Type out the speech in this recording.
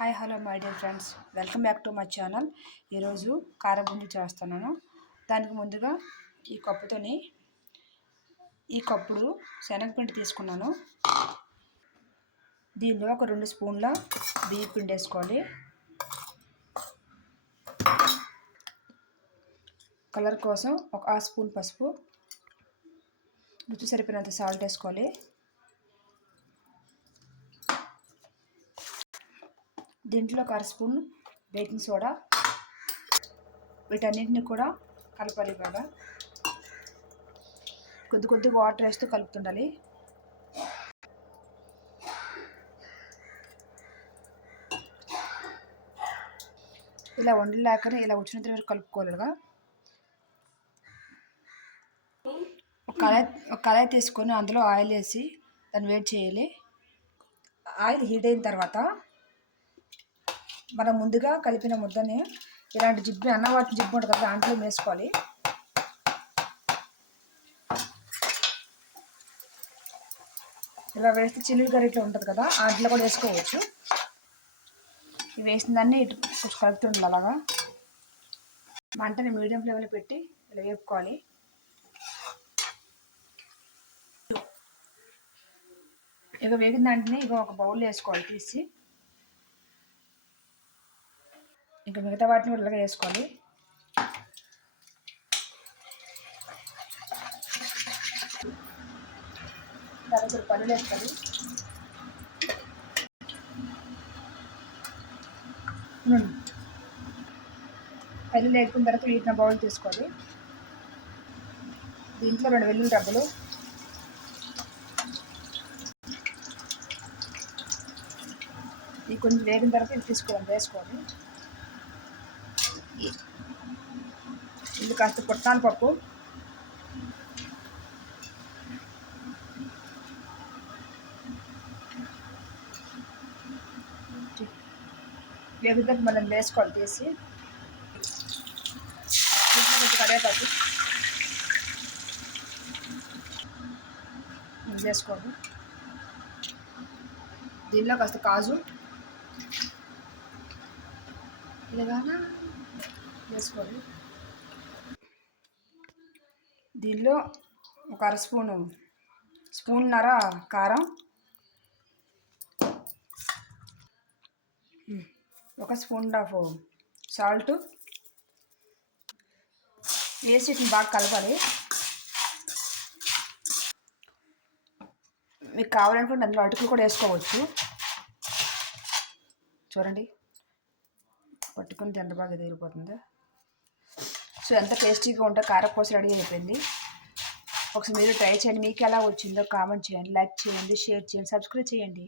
Hi hello my dear friends, welcome back to my channel. ఈరోజు కారం బూందీ చేస్తున్నాను. దానికి ముందుగా ఈ కప్పుడు శనగపిండి తీసుకున్నాను. దీనిలో ఒక 2 స్పూన్ల బియ్యం పిండి వేసుకోవాలి. కలర్ కోసం ఒక 1/2 స్పూన్ పసుపు, రుచి సరిపోయినంత సాల్ట్ వేసుకోవాలి. దీంట్లో ఒక 1/2 స్పూన్ బేకింగ్ సోడా. వీటన్నిటిని కూడా కలపాలి. బాగా కొద్దిగా వాటర్ వేస్తూ కలుపుతుండాలి. ఇలా వండలేకనే ఇలా వచ్చినంత వరకు కలుపుకోలేగా. ఒక కళాయి తీసుకొని అందులో ఆయిల్ వేసి దాన్ని వేడి చేయాలి. ఆయిల్ హీట్ అయిన తర్వాత మనం ముందుగా కలిపిన ముద్దని ఇలాంటి అన్నవాటి జిబ్బు ఉంటుంది కదా, దాంట్లో వేసుకోవాలి. ఇలా వేస్తే చిల్లులు గరిట్లో ఉంటుంది కదా, దాంట్లో కూడా వేసుకోవచ్చు. ఇవి వేసిన దాన్ని ఇటు కొంచెం కలుపుతుండాలి. అలాగా మంటని మీడియం ఫ్లేమ్లో పెట్టి ఇలా వేపుకోవాలి. ఇక వేగిన దాంట్ని ఒక బౌల్ వేసుకోవాలి తీసి. ఇంకా మిగతా వాటిని కూడా ఇలాగే వేసుకోవాలి. దానికి పల్లీలు వేసుకోవాలి. పల్లీలు వేసుకున్న తర్వాత వీటిని బౌల్ తీసుకోవాలి. దీంట్లో 2 వెల్లుల్లి రబ్బలు, ఇవి కొంచెం వేగిన తర్వాత ఇది వేసుకోవాలి. ఇది కాస్త పుట్నాల పప్పు, వేగిన మనం వేసుకోవాలి. తీసి కరివేపాకు వేసుకోండి. దీనిలో కాస్త కాజు ఇలాగా వేసుకోండి. దీనిలో ఒక 1/2 స్పూన్నర కారం, 1 స్పూన్ సాల్ట్ వేసి వీటిని బాగా కలపాలి. మీకు కావాలనుకుంటే అందులో అటుకులు కూడా వేసుకోవచ్చు. చూడండి పట్టుకుంటే ఎంత బాగా ఎదిగిపోతుందో. సో ఎంత టేస్టీగా ఉంటే కారపూస రెడీ అయిపోయింది. ఒకసారి మీరు ట్రై చేయండి. మీకు ఎలా వచ్చిందో కామెంట్ చేయండి, లైక్ చేయండి, షేర్ చేయండి, సబ్స్క్రైబ్ చేయండి.